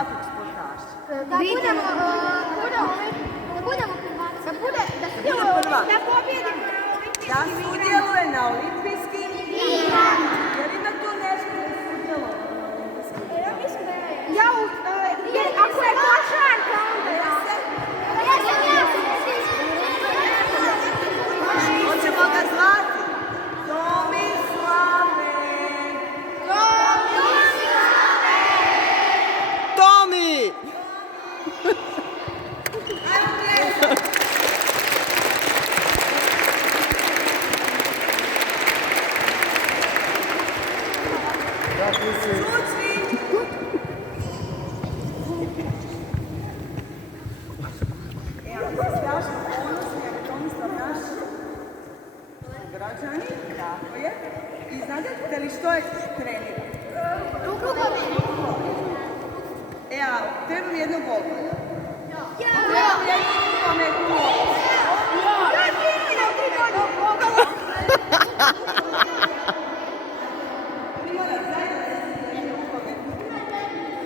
svakog sportaša? Da budemo da pobjedimo. Da sudjeluje na olimpijskim igrama. Jer ima tu nešto da sudjeluje na olimpijskim igrama? Ako je košarka, onda Hoćemo ga zvati? Tomislave! Tomi! Građani, tako je. I znate li što je trening? A treba mi jedno golmana. Treba mi jedno rukometnu loptu. Mi mora zajedno jednu rukometnu.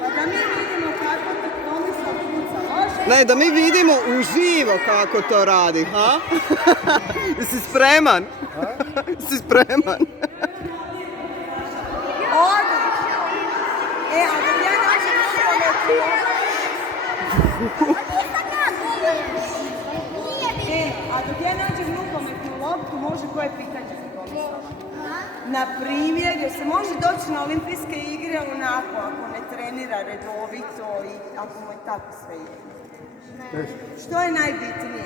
Pa da mi vidimo kako ti Tomislav kuca, može? Ne, da mi vidimo uživo kako to radi, ha? Jesi spreman? Jesi spreman? Odlično! A dok ja nađem rukometnu a dok ja nađem rukometnu loptu, može koje pitanje za Tomislava? Na primjer, jer se može doći na olimpijske igre onako, ako ne trenira redovito i ako mu je tako sve jedno. Što je najbitnije?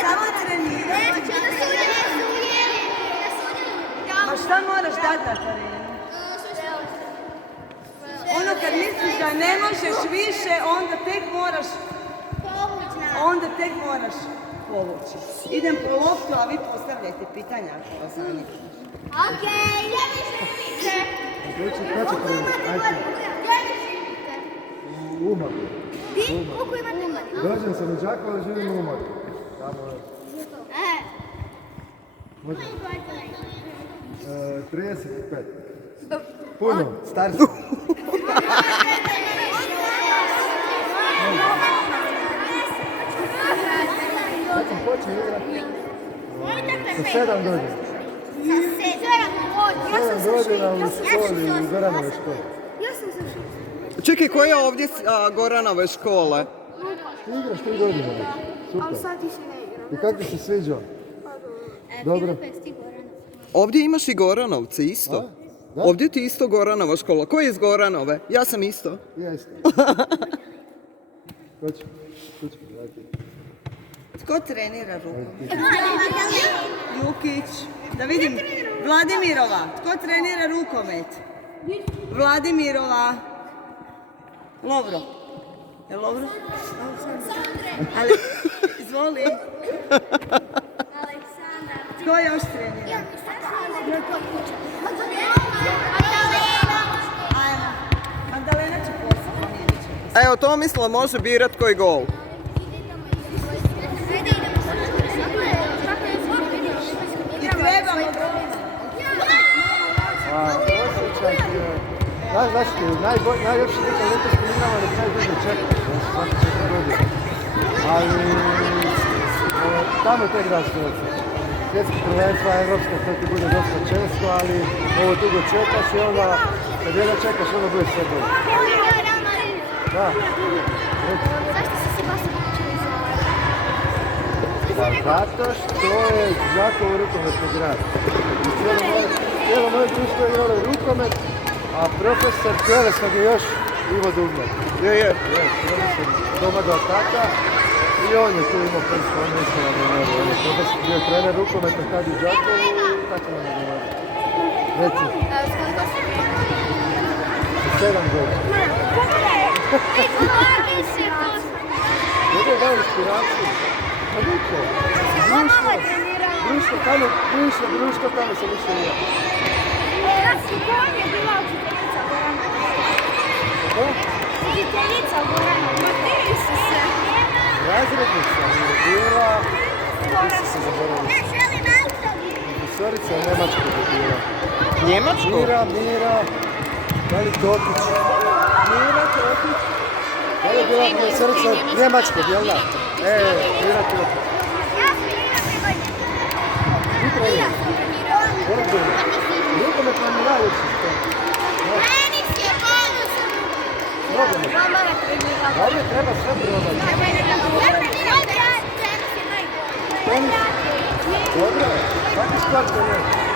Samo trenirati. Ma šta moraš dati na terenu? Ono kad misliš da ne možeš više, onda tek moraš povući. Idem po loptu, a vi postavljajte pitanja ako vas zanima. Okej, Kada će krenuti? Ajde. U Umagu. koliko imate umati? Dođem sam u Đakovo, ali živim u Umagu. Tamo je. Može. 35. Puno, star sam. Sad sam počeo igrati. Sa 7 godina. Ja sam 7 godina u školi, u Goranove škole. Čekaj, koja je ovdje Goranove škole? Igraš 3 godine već. Super. Ali sad više ne igram. I kako ti se sviđa? Dobro. Ovdje imaš i Goranovce isto. A? Da? Ovdje ti isto Goranova škola. Ko je iz Goranove? Ja sam isto. Jeste. Ko će? Tko trenira rukomet? Jukić. Da vidim. Vladimirova. Tko trenira rukomet? Vladimirova. Lovro. Je Lovro? Ali, izvoli. Tko još trenira? Ajmo. Magdalena će posao. Evo, Tomislav može birat koji gol. I trebamo Osjećaj ti je... Znaš zašto je najljepši dik olimpijskim igrama dok najduže čekaš, svaki 4 godine. Ali... tamo tek daš novce. Svjetski prvenstva, evropska, to ti bude dosta često, ali ovo dugo čekaš i onda, kad jedno čekaš, onda bude sve bolje. Da. Zašto si se baš odlučili za Zato što je Đakovo rukometni grad. Cijelo moje društvo je igralo rukomet, a profesor tjelesnog je još Ivo Dugman. Je. Profesor Domagao Tata i on je tu imao prst, on je isto na govorio. On je profesor bio trener rukometa kad u Đakovu i tako nam je govorio. Reci. Skoliko si Sa 7 godina. Jedno je dao inspiraciju. Pa niče. Društvo, tamo sam više igrao. Ja sam je bila učiteljica Gorana. Kako? Učiteljica Gorana. Materi su se. Razrednica je bila... Ti si se zaboravili. Profesorica je Njemačka je bila. Njemačko? Mira, Mali Topić. trenirati, otići. Da je bila moje srce od Njemačkog, jel da? Igrati opet. Ti treniraš? Ozbiljno. Rukomet vam je najljepši sport. Nogomet. Ovdje treba sve probati. Tenis? Dobro je. Svaki sport je lijepo.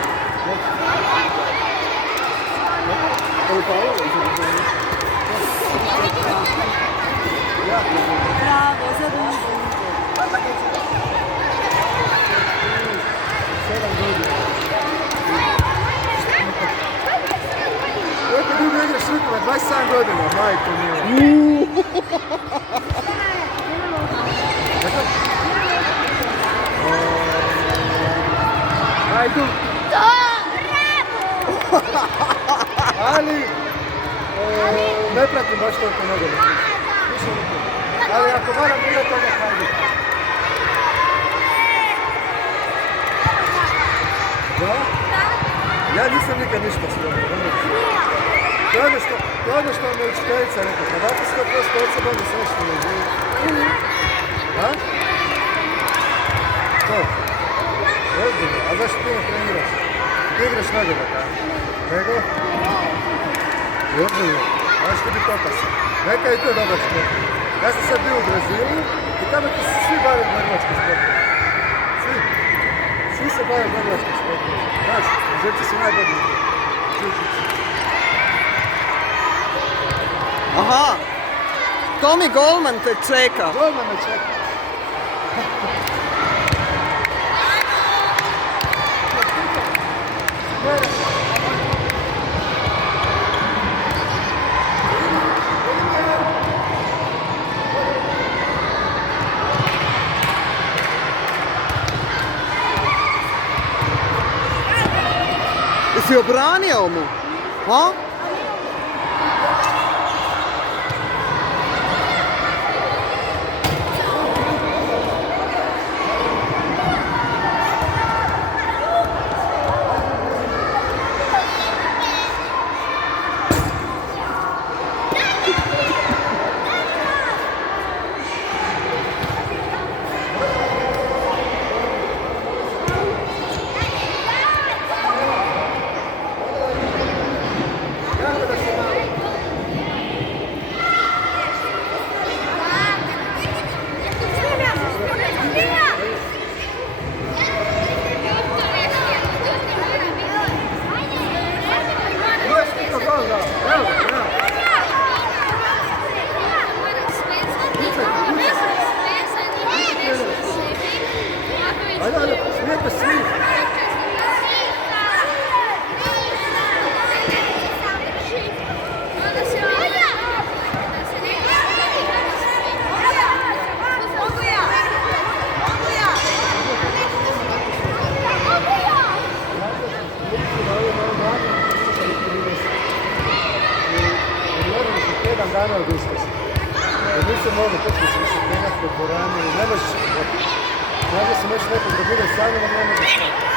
Bravo, za društvo. 7 godina. Koliko dugo igraš rukomet? 27 godina, majko mila. Ajdu. Ali ne pratim baš toliko nogomet. Ali ako moram igrati, onda Hajduk. Da? Ja nisam nikad ništa slobio. To je ono što mi je učiteljica rekla. Kad date 100% od sebe, onda sve što ne živi. A? To. Ozbiljno. A zašto ti ne treniraš? Ti igraš nogomet, a? Nego? Ozbiljno. Možeš ti biti opasan. Neka i to je dobar sport. Ja sam sad bio u Brazilu i tamo ti se svi bave borilačkim sportom. Svi. Svi se bave borilačkim sportom. Znaš, žrci su najbolji. Aha, Tomi golman te čeka. Golman me čeka. Jesi obranio mu? Ha? Ajde, smijete svi. Dana od Uskrs. Jer nisam mogli početi se penjati po dvorani, ne možeš. Možda sam još nekog da bude sa mnom, ne možeš.